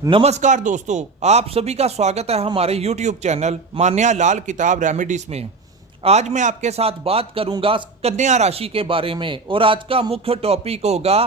नमस्कार दोस्तों, आप सभी का स्वागत है हमारे YouTube चैनल मान्या लाल किताब रेमेडीज में। आज मैं आपके साथ बात करूंगा कन्या राशि के बारे में और आज का मुख्य टॉपिक होगा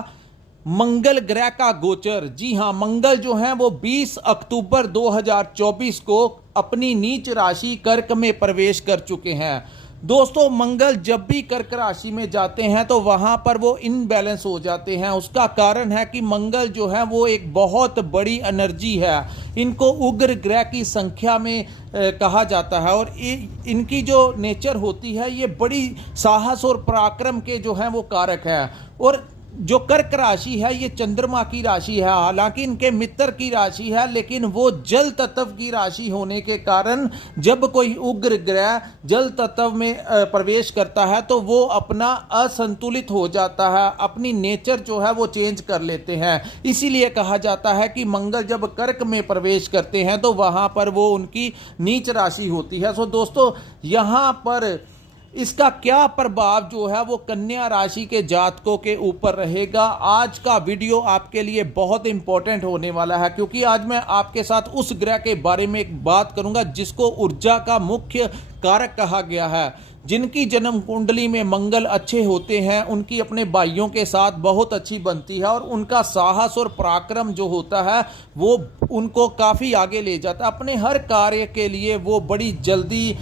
मंगल ग्रह का गोचर। जी हां, मंगल जो है वो 20 अक्टूबर 2024 को अपनी नीच राशि कर्क में प्रवेश कर चुके हैं। दोस्तों, मंगल जब भी कर्क राशि में जाते हैं तो वहां पर वो इनबैलेंस हो जाते हैं। उसका कारण है कि मंगल जो है वो एक बहुत बड़ी एनर्जी है। इनको उग्र ग्रह की संख्या में कहा जाता है और इनकी जो नेचर होती है ये बड़ी साहस और पराक्रम के जो है वो कारक है। और जो कर्क राशि है ये चंद्रमा की राशि है, हालांकि इनके मित्र की राशि है, लेकिन वो जल तत्व की राशि होने के कारण जब कोई उग्र ग्रह जल तत्व में प्रवेश करता है तो वो अपना असंतुलित हो जाता है, अपनी नेचर जो है वो चेंज कर लेते हैं। इसीलिए कहा जाता है कि मंगल जब कर्क में प्रवेश करते हैं तो वहां पर वो उनकी नीच राशि होती है। सो दोस्तों, यहां पर इसका क्या प्रभाव जो है वो कन्या राशि के जातकों के ऊपर रहेगा, आज का वीडियो आपके लिए बहुत इंपॉर्टेंट होने वाला है, क्योंकि आज मैं आपके साथ उस ग्रह के बारे में एक बात करूंगा जिसको ऊर्जा का मुख्य कारक कहा गया है। जिनकी जन्म कुंडली में मंगल अच्छे होते हैं उनकी अपने भाइयों के साथ बहुत अच्छी बनती है और उनका साहस और पराक्रम जो होता है वो उनको काफ़ी आगे ले जाता है। अपने हर कार्य के लिए वो बड़ी जल्दी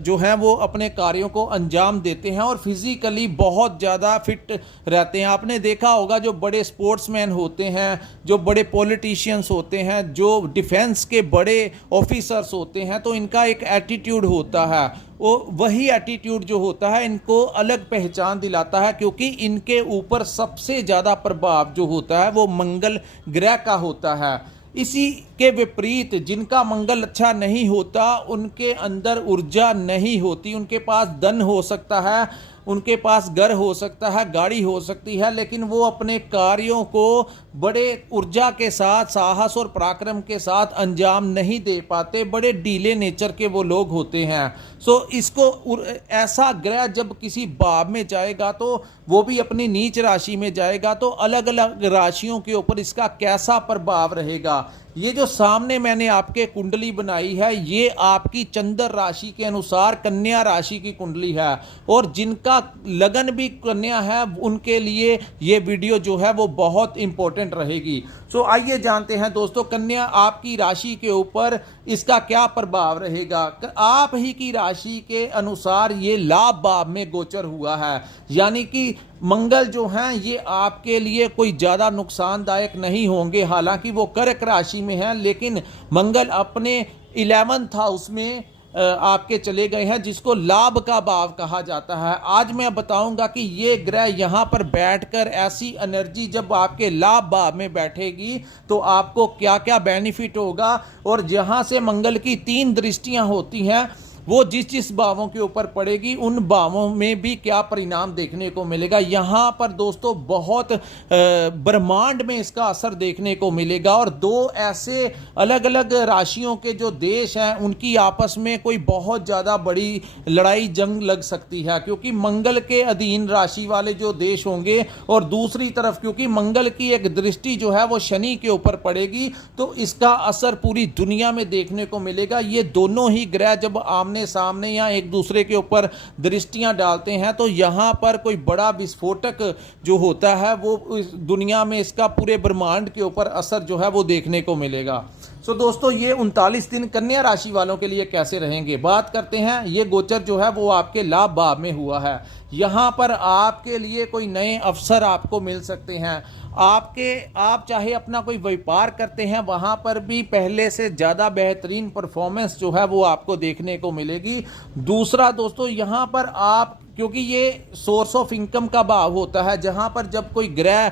जो है वो अपने कार्यों को अंजाम देते हैं और फिजिकली बहुत ज़्यादा फिट रहते हैं। आपने देखा होगा जो बड़े स्पोर्ट्समैन होते हैं, जो बड़े पॉलिटिशियंस होते हैं, जो डिफेंस के बड़े ऑफिसर्स होते हैं, तो इनका एक एटीट्यूड होता है। वो वही एटीट्यूड जो होता है इनको अलग पहचान दिलाता है, क्योंकि इनके ऊपर सबसे ज़्यादा प्रभाव जो होता है वो मंगल ग्रह का होता है। इसी के विपरीत जिनका मंगल अच्छा नहीं होता उनके अंदर ऊर्जा नहीं होती। उनके पास धन हो सकता है, उनके पास घर हो सकता है, गाड़ी हो सकती है, लेकिन वो अपने कार्यों को बड़े ऊर्जा के साथ, साहस और पराक्रम के साथ अंजाम नहीं दे पाते। बड़े डीले नेचर के वो लोग होते हैं। सो इसको ऐसा ग्रह जब किसी भाव में जाएगा तो वो भी अपनी नीच राशि में जाएगा, तो अलग अलग राशियों के ऊपर इसका कैसा प्रभाव रहेगा। ये जो सामने मैंने आपके कुंडली बनाई है ये आपकी चंद्र राशि के अनुसार कन्या राशि की कुंडली है, और जिनका लगन भी कन्या है उनके लिए ये वीडियो जो है वो बहुत इंपॉर्टेंट रहेगी। सो आइए जानते हैं दोस्तों, कन्या आपकी राशि के ऊपर इसका क्या प्रभाव रहेगा। आप ही की राशि के अनुसार ये लाभ भाव में गोचर हुआ है, यानी कि मंगल जो हैं ये आपके लिए कोई ज़्यादा नुकसानदायक नहीं होंगे। हालांकि वो कर्क राशि में हैं, लेकिन मंगल अपने 11th हाउस में आपके चले गए हैं, जिसको लाभ का भाव कहा जाता है। आज मैं बताऊंगा कि ये ग्रह यहाँ पर बैठकर ऐसी एनर्जी जब आपके लाभ भाव में बैठेगी तो आपको क्या क्या बेनिफिट होगा, और जहाँ से मंगल की 3 दृष्टियाँ होती हैं वो जिस जिस भावों के ऊपर पड़ेगी उन भावों में भी क्या परिणाम देखने को मिलेगा। यहाँ पर दोस्तों बहुत ब्रह्मांड में इसका असर देखने को मिलेगा, और 2 ऐसे अलग अलग राशियों के जो देश हैं उनकी आपस में कोई बहुत ज़्यादा बड़ी लड़ाई जंग लग सकती है, क्योंकि मंगल के अधीन राशि वाले जो देश होंगे, और दूसरी तरफ क्योंकि मंगल की एक दृष्टि जो है वो शनि के ऊपर पड़ेगी तो इसका असर पूरी दुनिया में देखने को मिलेगा। ये दोनों ही ग्रह जब आमने सामने या एक दूसरे के ऊपर दृष्टियां डालते हैं तो यहां पर कोई बड़ा विस्फोटक जो होता है वो इस दुनिया में इसका पूरे ब्रह्मांड के ऊपर असर जो है वो देखने को मिलेगा। सो दोस्तों, ये 39 दिन कन्या राशि वालों के लिए कैसे रहेंगे, बात करते हैं। ये गोचर जो है वो आपके लाभ भाव में हुआ है। यहाँ पर आपके लिए कोई नए अवसर आपको मिल सकते हैं। आप चाहे अपना कोई व्यापार करते हैं वहाँ पर भी पहले से ज़्यादा बेहतरीन परफॉर्मेंस जो है वो आपको देखने को मिलेगी। दूसरा दोस्तों, यहाँ पर आप क्योंकि ये सोर्स ऑफ इनकम का भाव होता है, जहाँ पर जब कोई ग्रह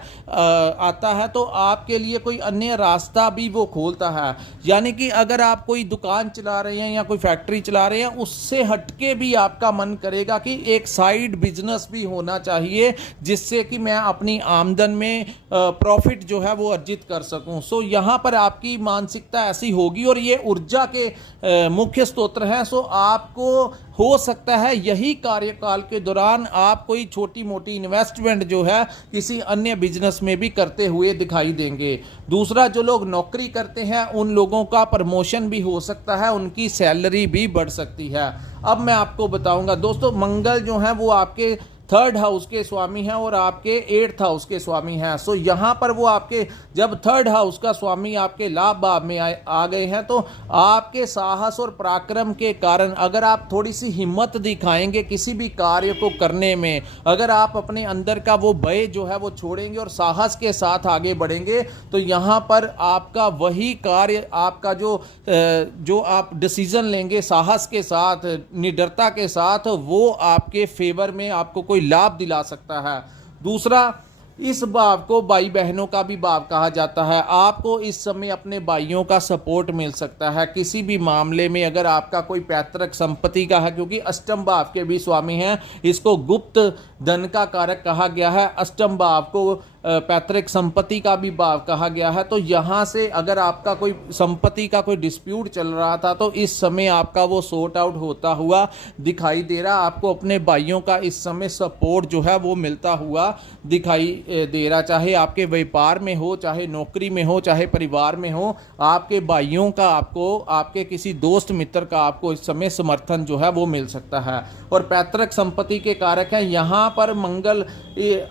आता है तो आपके लिए कोई अन्य रास्ता भी वो खोलता है। यानी कि अगर आप कोई दुकान चला रहे हैं या कोई फैक्ट्री चला रहे हैं, उससे हटके भी आपका मन करेगा कि एक साइड बिजनेस भी होना चाहिए जिससे कि मैं अपनी आमदन में प्रॉफिट जो है वो अर्जित कर सकूं। सो यहाँ पर आपकी मानसिकता ऐसी होगी, और ये ऊर्जा के मुख्य स्तोत्र हैं। सो आपको हो सकता है यही कार्यकाल के के दौरान आप कोई छोटी मोटी इन्वेस्टमेंट जो है किसी अन्य बिजनेस में भी करते हुए दिखाई देंगे। दूसरा, जो लोग नौकरी करते हैं उन लोगों का प्रमोशन भी हो सकता है, उनकी सैलरी भी बढ़ सकती है। अब मैं आपको बताऊंगा दोस्तों, मंगल जो है वो आपके थर्ड हाउस के स्वामी हैं और आपके एट्थ हाउस के स्वामी हैं। सो यहाँ पर वो आपके जब थर्ड हाउस का स्वामी आपके लाभ भाव में आ गए हैं तो आपके साहस और पराक्रम के कारण अगर आप थोड़ी सी हिम्मत दिखाएंगे किसी भी कार्य को करने में, अगर आप अपने अंदर का वो भय जो है वो छोड़ेंगे और साहस के साथ आगे बढ़ेंगे तो यहाँ पर आपका वही कार्य, आपका जो आप डिसीजन लेंगे साहस के साथ, निडरता के साथ, वो आपके फेवर में आपको कोई लाभ दिला सकता है। दूसरा, इस भाव को भाई बहनों का भी भाव कहा जाता है। आपको इस समय अपने भाइयों का सपोर्ट मिल सकता है किसी भी मामले में। अगर आपका कोई पैतृक संपत्ति का है, क्योंकि अष्टम भाव के भी स्वामी हैं, इसको गुप्त धन का कारक कहा गया है, अष्टम भाव को पैतृक संपत्ति का भी भाव कहा गया है। तो यहाँ से अगर आपका कोई संपत्ति का कोई डिस्प्यूट चल रहा था तो इस समय आपका वो सॉर्ट आउट होता हुआ दिखाई दे रहा। आपको अपने भाइयों का इस समय सपोर्ट जो है वो मिलता हुआ दिखाई दे रहा, चाहे आपके व्यापार में हो, चाहे नौकरी में हो, चाहे परिवार में हो। आपके भाइयों का आपको, आपके किसी दोस्त मित्र का आपको इस समय समर्थन जो है वो मिल सकता है। और पैतृक संपत्ति के कारक है, यहाँ पर मंगल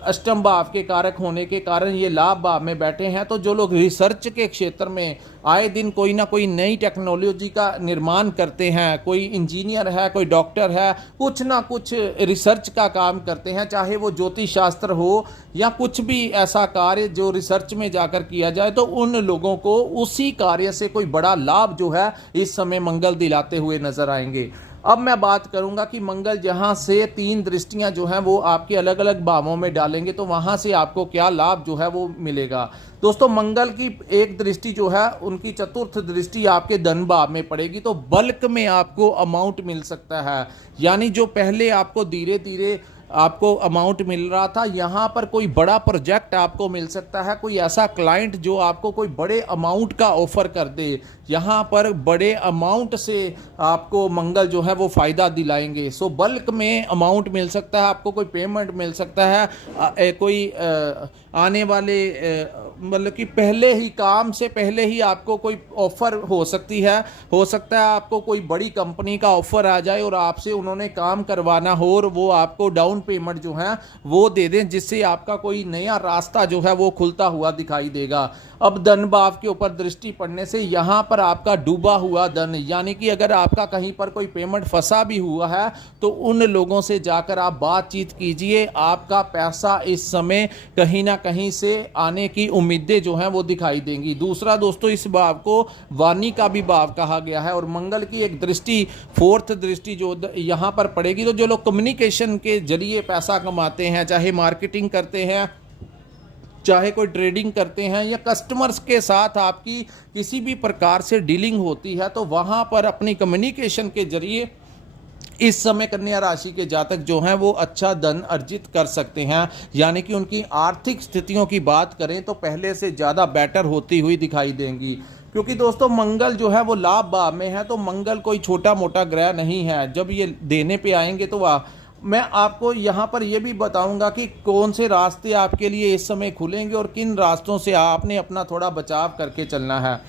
अष्टम भाव के कारक होने के कारण ये लाभ भाव में बैठे हैं। तो जो लोग रिसर्च के क्षेत्र में आए दिन कोई ना कोई नई टेक्नोलॉजी का निर्माण करते हैं, कोई इंजीनियर है, कोई डॉक्टर है, कुछ ना कुछ रिसर्च का काम करते हैं, चाहे वो ज्योतिष शास्त्र हो या कुछ भी ऐसा कार्य जो रिसर्च में जाकर किया जाए, तो उन लोगों को उसी कार्य से कोई बड़ा लाभ जो है इस समय मंगल दिलाते हुए नजर आएंगे। अब मैं बात करूंगा कि मंगल जहां से 3 दृष्टियां जो हैं वो आपके अलग अलग भावों में डालेंगे तो वहां से आपको क्या लाभ जो है वो मिलेगा। दोस्तों, मंगल की एक दृष्टि जो है, उनकी चतुर्थ दृष्टि आपके धन भाव में पड़ेगी तो बल्क में आपको अमाउंट मिल सकता है। यानी जो पहले आपको धीरे धीरे आपको अमाउंट मिल रहा था, यहाँ पर कोई बड़ा प्रोजेक्ट आपको मिल सकता है, कोई ऐसा क्लाइंट जो आपको कोई बड़े अमाउंट का ऑफर कर दे। यहाँ पर बड़े अमाउंट से आपको मंगल जो है वो फ़ायदा दिलाएंगे। सो बल्क में अमाउंट मिल सकता है, आपको कोई पेमेंट मिल सकता है, कोई आने वाले मतलब कि पहले ही काम से पहले ही आपको कोई ऑफर हो सकती है, हो सकता है आपको कोई बड़ी कंपनी का ऑफर आ जाए और आपसे उन्होंने काम करवाना हो और वो आपको डाउन पेमेंट जो है वो दे दें, जिससे आपका कोई नया रास्ता जो है वो खुलता हुआ दिखाई देगा। अब धन भाव के ऊपर दृष्टि पड़ने से यहाँ पर आपका डूबा हुआ धन, यानी कि अगर आपका कहीं पर कोई पेमेंट फंसा भी हुआ है तो उन लोगों से जाकर आप बातचीत कीजिए, आपका पैसा इस समय कहीं ना कहीं से आने की उम्मीदें जो हैं वो दिखाई देंगी। दूसरा दोस्तों, इस भाव को वाणी का भी भाव कहा गया है और मंगल की एक दृष्टि, फोर्थ दृष्टि जो यहाँ पर पड़ेगी, तो जो लोग कम्युनिकेशन के जरिए पैसा कमाते हैं, चाहे मार्केटिंग करते हैं, चाहे कोई ट्रेडिंग करते हैं या कस्टमर्स के साथ आपकी किसी भी प्रकार से डीलिंग होती है, तो वहाँ पर अपनी कम्युनिकेशन के जरिए इस समय कन्या राशि के जातक जो हैं वो अच्छा धन अर्जित कर सकते हैं। यानी कि उनकी आर्थिक स्थितियों की बात करें तो पहले से ज़्यादा बेटर होती हुई दिखाई देंगी। क्योंकि दोस्तों, मंगल जो है वो लाभ भाव में है, तो मंगल कोई छोटा मोटा ग्रह नहीं है। जब ये देने पे आएंगे तो मैं आपको यहाँ पर यह भी बताऊंगा कि कौन से रास्ते आपके लिए इस समय खुलेंगे और किन रास्तों से आपने अपना थोड़ा बचाव करके चलना है।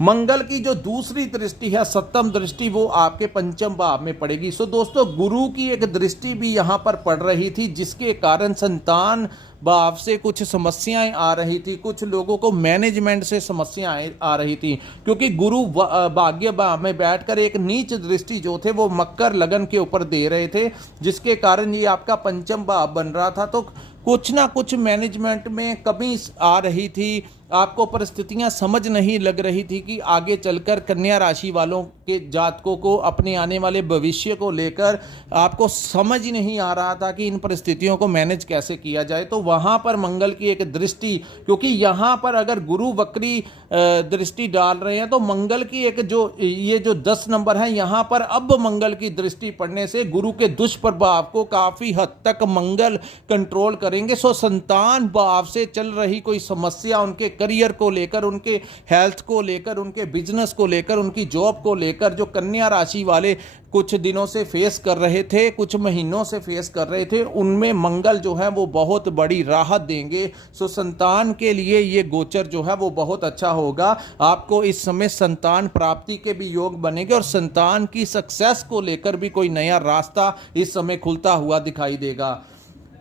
मंगल की जो दूसरी दृष्टि है, सप्तम दृष्टि, वो आपके पंचम भाव में पड़ेगी। सो दोस्तों, गुरु की एक दृष्टि भी यहाँ पर पड़ रही थी, जिसके कारण संतान भाव से कुछ समस्याएं आ रही थी, कुछ लोगों को मैनेजमेंट से समस्याएं आ रही थी, क्योंकि गुरु भाग्य भाव में बैठकर एक नीच दृष्टि जो थे वो मकर लगन के ऊपर दे रहे थे, जिसके कारण ये आपका पंचम भाव बन रहा था। तो कुछ ना कुछ मैनेजमेंट में कमी आ रही थी, आपको परिस्थितियां समझ नहीं लग रही थी कि आगे चलकर कन्या राशि वालों के जातकों को अपने आने वाले भविष्य को लेकर आपको समझ ही नहीं आ रहा था कि इन परिस्थितियों को मैनेज कैसे किया जाए। तो वहाँ पर मंगल की एक दृष्टि, क्योंकि यहाँ पर अगर गुरु वक्री दृष्टि डाल रहे हैं तो मंगल की एक ये जो 10 नंबर है, यहाँ पर अब मंगल की दृष्टि पड़ने से गुरु के दुष्प्रभाव को काफ़ी हद तक मंगल कंट्रोल करेंगे। सो संतान भाव से चल रही कोई समस्या, उनके करियर को लेकर, उनके हेल्थ को लेकर, उनके बिजनेस को लेकर, उनकी जॉब को लेकर जो कन्या राशि वाले कुछ दिनों से फेस कर रहे थे, कुछ महीनों से फेस कर रहे थे, उनमें मंगल जो है वो बहुत बड़ी राहत देंगे। सो संतान के लिए ये गोचर जो है वो बहुत अच्छा होगा। आपको इस समय संतान प्राप्ति के भी योग बनेंगे और संतान की सक्सेस को लेकर भी कोई नया रास्ता इस समय खुलता हुआ दिखाई देगा।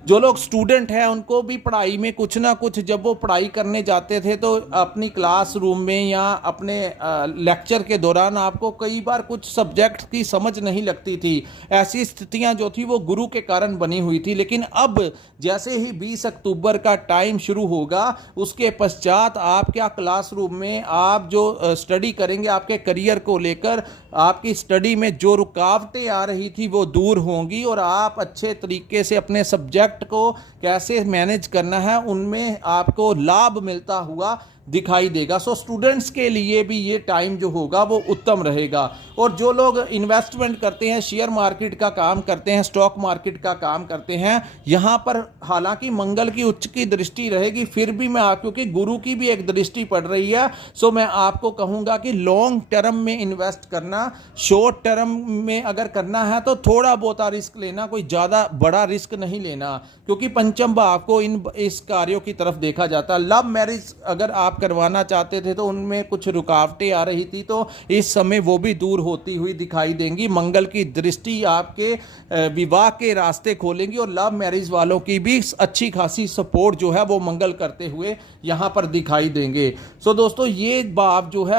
जो लोग स्टूडेंट हैं उनको भी पढ़ाई में कुछ ना कुछ, जब वो पढ़ाई करने जाते थे तो अपनी क्लासरूम में या अपने लेक्चर के दौरान आपको कई बार कुछ सब्जेक्ट की समझ नहीं लगती थी। ऐसी स्थितियां जो थी वो गुरु के कारण बनी हुई थी। लेकिन अब जैसे ही 20 अक्टूबर का टाइम शुरू होगा, उसके पश्चात आपके क्लासरूम में आप जो स्टडी करेंगे, आपके करियर को लेकर आपकी स्टडी में जो रुकावटें आ रही थी वो दूर होंगी और आप अच्छे तरीके से अपने सब्जेक्ट को कैसे मैनेज करना है उनमें आपको लाभ मिलता हुआ दिखाई देगा। सो स्टूडेंट्स के लिए भी ये टाइम जो होगा वो उत्तम रहेगा। और जो लोग इन्वेस्टमेंट करते हैं, शेयर मार्केट का काम करते हैं, स्टॉक मार्केट का काम करते हैं, यहाँ पर हालांकि मंगल की उच्च की दृष्टि रहेगी, फिर भी मैं क्योंकि गुरु की भी एक दृष्टि पड़ रही है, सो मैं आपको कहूँगा कि लॉन्ग टर्म में इन्वेस्ट करना, शॉर्ट टर्म में अगर करना है तो थोड़ा बहुत रिस्क लेना, कोई ज़्यादा बड़ा रिस्क नहीं लेना, क्योंकि पंचम भाव को इस कार्यों की तरफ देखा जाता है। लव मैरिज अगर आप करवाना चाहते थे तो उनमें कुछ रुकावटें आ रही थी, तो इस समय वो भी दूर होती हुई दिखाई देंगी। मंगल की दृष्टि आपके विवाह के रास्ते खोलेंगी और लव मैरिज वालों की भी अच्छी खासी सपोर्ट जो है वो मंगल करते हुए यहां पर दिखाई देंगे। सो दोस्तों, ये भाव जो है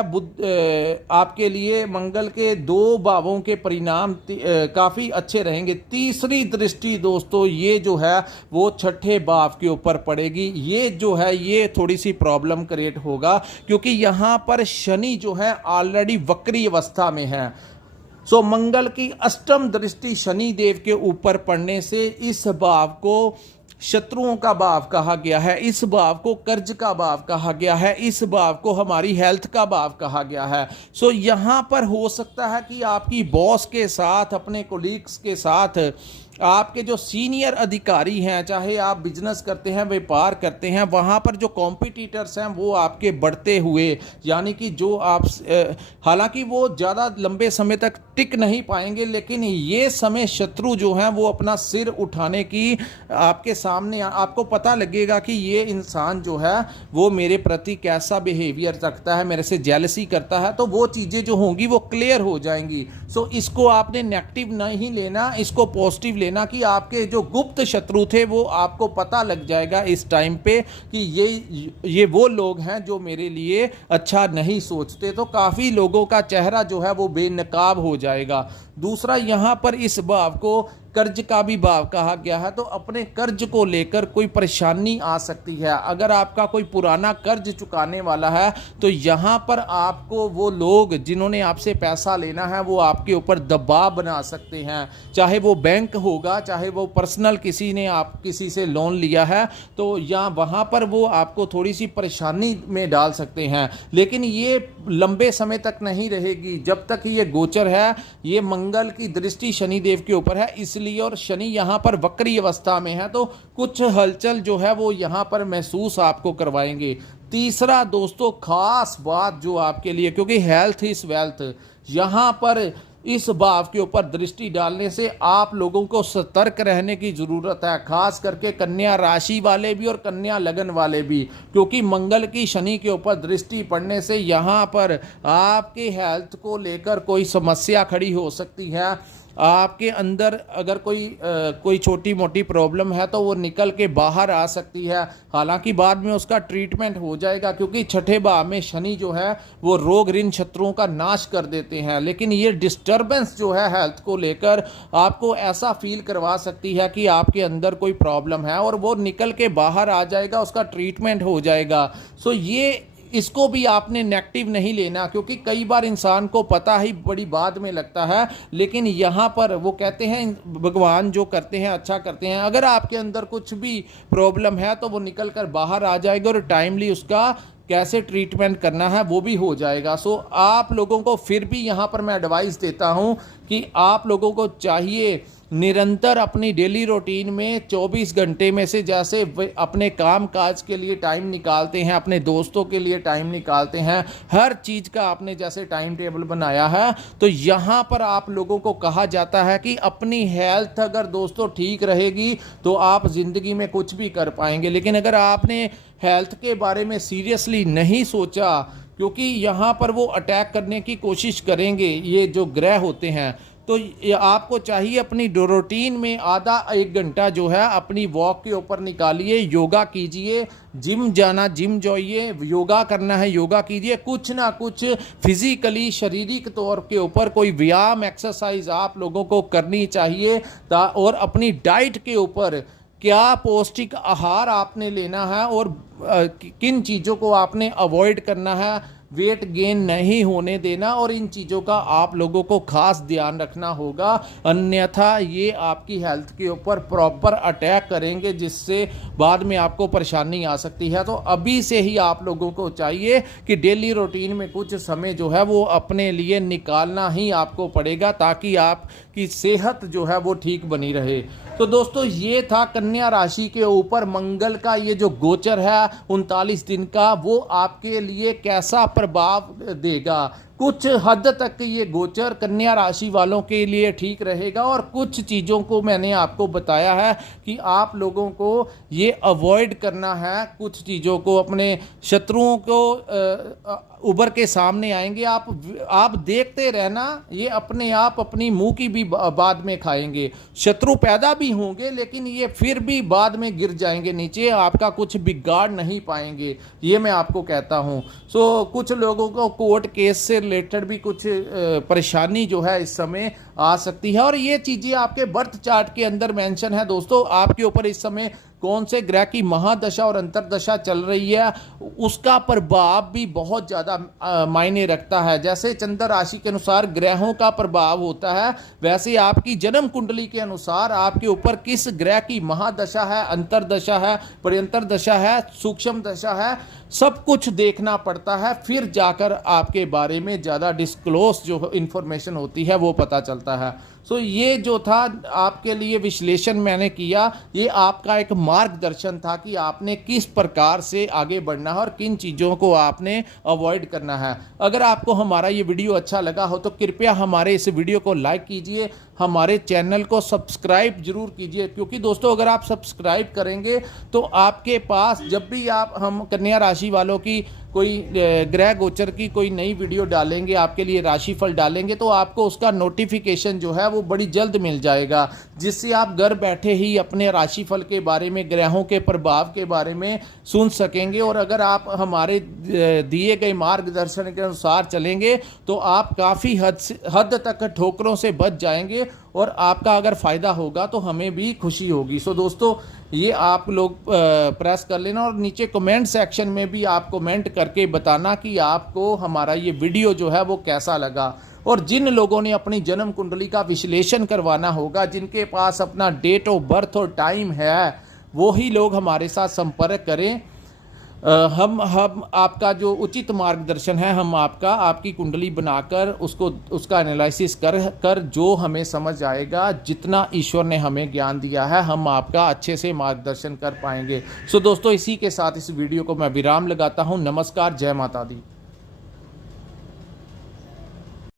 आपके लिए मंगल के 2 भावों के परिणाम काफी अच्छे रहेंगे। तीसरी दृष्टि दोस्तों ये जो है वो छठे भाव के ऊपर पड़ेगी। ये जो है ये थोड़ी सी प्रॉब्लम क्रिएट होगा, क्योंकि यहां पर शनि जो है ऑलरेडी वक्री अवस्था में है। सो मंगल की अष्टम दृष्टि शनि देव के ऊपर पड़ने से इस भाव को शत्रुओं का भाव कहा गया है, इस भाव को कर्ज का भाव कहा गया है, इस भाव को हमारी हेल्थ का भाव कहा गया है। सो यहां पर हो सकता है कि आपकी बॉस के साथ, अपने कोलीग्स के साथ, आपके जो सीनियर अधिकारी हैं, चाहे आप बिजनेस करते हैं, व्यापार करते हैं, वहाँ पर जो कॉम्पिटिटर्स हैं वो आपके बढ़ते हुए, यानी कि जो आप हालांकि वो ज़्यादा लंबे समय तक टिक नहीं पाएंगे, लेकिन ये समय शत्रु जो हैं वो अपना सिर उठाने की आपके सामने, आपको पता लगेगा कि ये इंसान जो है वो मेरे प्रति कैसा बिहेवियर रखता है, मेरे से जेलसी करता है, तो वो चीज़ें जो होंगी वो क्लियर हो जाएंगी। सो इसको आपने नेगेटिव नहीं लेना, इसको पॉजिटिव लेना कि आपके जो गुप्त शत्रु थे वो आपको पता लग जाएगा इस टाइम पे कि ये वो लोग हैं जो मेरे लिए अच्छा नहीं सोचते। तो काफ़ी लोगों का चेहरा जो है वो बेनकाब हो जाएगा। दूसरा, यहाँ पर इस भाव को कर्ज का भी भाव कहा गया है, तो अपने कर्ज को लेकर कोई परेशानी आ सकती है। अगर आपका कोई पुराना कर्ज चुकाने वाला है तो यहाँ पर आपको वो लोग जिन्होंने आपसे पैसा लेना है वो आपके ऊपर दबाव बना सकते हैं, चाहे वो बैंक होगा, चाहे वो पर्सनल किसी ने आप किसी से लोन लिया है, तो या वहाँ पर वो आपको थोड़ी सी परेशानी में डाल सकते हैं। लेकिन ये लंबे समय तक नहीं रहेगी, जब तक ये गोचर है, ये मंगल की दृष्टि शनिदेव के ऊपर है इसलिए, और शनि यहाँ पर वक्री अवस्था में है, तो कुछ हलचल जो है वो यहाँ पर महसूस आपको करवाएंगे। तीसरा दोस्तों, खास बात जो आपके लिए, क्योंकि हेल्थ इज वेल्थ, यहाँ पर इस भाव के ऊपर दृष्टि डालने से आप लोगों को सतर्क रहने की जरूरत है, खास करके कन्या राशि वाले भी और कन्या लगन वाले भी, क्योंकि मंगल की शनि के ऊपर दृष्टि पड़ने से यहाँ पर आपके हेल्थ को लेकर कोई समस्या खड़ी हो सकती है। आपके अंदर अगर कोई छोटी मोटी प्रॉब्लम है तो वो निकल के बाहर आ सकती है, हालांकि बाद में उसका ट्रीटमेंट हो जाएगा, क्योंकि छठे भाव में शनि जो है वो रोग ऋण शत्रुओं का नाश कर देते हैं। लेकिन ये डिस्टर्बेंस जो है हेल्थ को लेकर आपको ऐसा फील करवा सकती है कि आपके अंदर कोई प्रॉब्लम है, और वो निकल के बाहर आ जाएगा, उसका ट्रीटमेंट हो जाएगा। सो ये इसको भी आपने नेगेटिव नहीं लेना, क्योंकि कई बार इंसान को पता ही बड़ी बाद में लगता है, लेकिन यहाँ पर वो कहते हैं भगवान जो करते हैं अच्छा करते हैं। अगर आपके अंदर कुछ भी प्रॉब्लम है तो वो निकल कर बाहर आ जाएगा और टाइमली उसका कैसे ट्रीटमेंट करना है वो भी हो जाएगा। सो आप लोगों को फिर भी यहाँ पर मैं एडवाइस देता हूँ कि आप लोगों को चाहिए निरंतर अपनी डेली रूटीन में 24 घंटे में से जैसे अपने काम काज के लिए टाइम निकालते हैं, अपने दोस्तों के लिए टाइम निकालते हैं, हर चीज़ का आपने जैसे टाइम टेबल बनाया है, तो यहाँ पर आप लोगों को कहा जाता है कि अपनी हेल्थ अगर दोस्तों ठीक रहेगी तो आप ज़िंदगी में कुछ भी कर पाएंगे। लेकिन अगर आपने हेल्थ के बारे में सीरियसली नहीं सोचा, क्योंकि यहाँ पर वो अटैक करने की कोशिश करेंगे ये जो ग्रह होते हैं, तो आपको चाहिए अपनी रूटीन में आधा 1 घंटा जो है अपनी वॉक के ऊपर निकालिए, योगा कीजिए, जिम जाना जिम जाइए, योगा करना है योगा कीजिए, कुछ ना कुछ फिजिकली शारीरिक तौर के ऊपर कोई व्यायाम एक्सरसाइज आप लोगों को करनी चाहिए। और अपनी डाइट के ऊपर क्या पौष्टिक आहार आपने लेना है और किन चीज़ों को आपने अवॉइड करना है, वेट गेन नहीं होने देना, और इन चीज़ों का आप लोगों को खास ध्यान रखना होगा। अन्यथा ये आपकी हेल्थ के ऊपर प्रॉपर अटैक करेंगे जिससे बाद में आपको परेशानी आ सकती है। तो अभी से ही आप लोगों को चाहिए कि डेली रूटीन में कुछ समय जो है वो अपने लिए निकालना ही आपको पड़ेगा ताकि आपकी सेहत जो है वो ठीक बनी रहे। तो दोस्तों ये था कन्या राशि के ऊपर मंगल का ये जो गोचर है 39 दिन का, वो आपके लिए कैसा प्रभाव देगा। कुछ हद तक ये गोचर कन्या राशि वालों के लिए ठीक रहेगा, और कुछ चीज़ों को मैंने आपको बताया है कि आप लोगों को ये अवॉइड करना है। कुछ चीज़ों को, अपने शत्रुओं को उभर के सामने आएंगे, आप देखते रहना, ये अपने आप अपनी मुंह की भी बाद में खाएंगे। शत्रु पैदा भी होंगे लेकिन ये फिर भी बाद में गिर जाएंगे नीचे, आपका कुछ बिगाड़ नहीं पाएंगे, ये मैं आपको कहता हूँ। सो कुछ लोगों को कोर्ट केस से रिलेटेड भी कुछ परेशानी जो है इस समय आ सकती है, और ये चीज़ें आपके बर्थ चार्ट के अंदर मेंशन है दोस्तों। आपके ऊपर इस समय कौन से ग्रह की महादशा और अंतरदशा चल रही है उसका प्रभाव भी बहुत ज़्यादा मायने रखता है। जैसे चंद्र राशि के अनुसार ग्रहों का प्रभाव होता है, वैसे आपकी जन्म कुंडली के अनुसार आपके ऊपर किस ग्रह की महादशा है, अंतरदशा है, पर्यंतर दशा है, सूक्ष्म दशा है, सब कुछ देखना पड़ता है, फिर जाकर आपके बारे में ज़्यादा डिस्क्लोज जो इन्फॉर्मेशन होती है वो पता चलता है। सो ये जो था आपके लिए विश्लेषण मैंने किया, ये आपका एक मार्गदर्शन था कि आपने किस प्रकार से आगे बढ़ना है और किन चीज़ों को आपने अवॉइड करना है। अगर आपको हमारा ये वीडियो अच्छा लगा हो तो कृपया हमारे इस वीडियो को लाइक कीजिए, हमारे चैनल को सब्सक्राइब जरूर कीजिए, क्योंकि दोस्तों अगर आप सब्सक्राइब करेंगे तो आपके पास जब भी हम कन्या राशि वालों की कोई ग्रह गोचर की कोई नई वीडियो डालेंगे, आपके लिए राशिफल डालेंगे, तो आपको उसका नोटिफिकेशन जो है वो बड़ी जल्द मिल जाएगा, जिससे आप घर बैठे ही अपने राशिफल के बारे में, ग्रहों के प्रभाव के बारे में सुन सकेंगे। और अगर आप हमारे दिए गए मार्गदर्शन के अनुसार चलेंगे तो आप काफ़ी हद तक ठोकरों से बच जाएंगे, और आपका अगर फ़ायदा होगा तो हमें भी खुशी होगी। सो दोस्तों ये आप लोग प्रेस कर लेना, और नीचे कमेंट सेक्शन में भी आप कमेंट करके बताना कि आपको हमारा ये वीडियो जो है वो कैसा लगा। और जिन लोगों ने अपनी जन्म कुंडली का विश्लेषण करवाना होगा, जिनके पास अपना डेट ऑफ बर्थ और टाइम है, वो ही लोग हमारे साथ संपर्क करें। हम आपका जो उचित मार्गदर्शन है, हम आपकी कुंडली बनाकर उसका एनालिसिस कर जो हमें समझ आएगा, जितना ईश्वर ने हमें ज्ञान दिया है, हम आपका अच्छे से मार्गदर्शन कर पाएंगे। सो दोस्तों इसी के साथ इस वीडियो को मैं विराम लगाता हूं। नमस्कार, जय माता दी।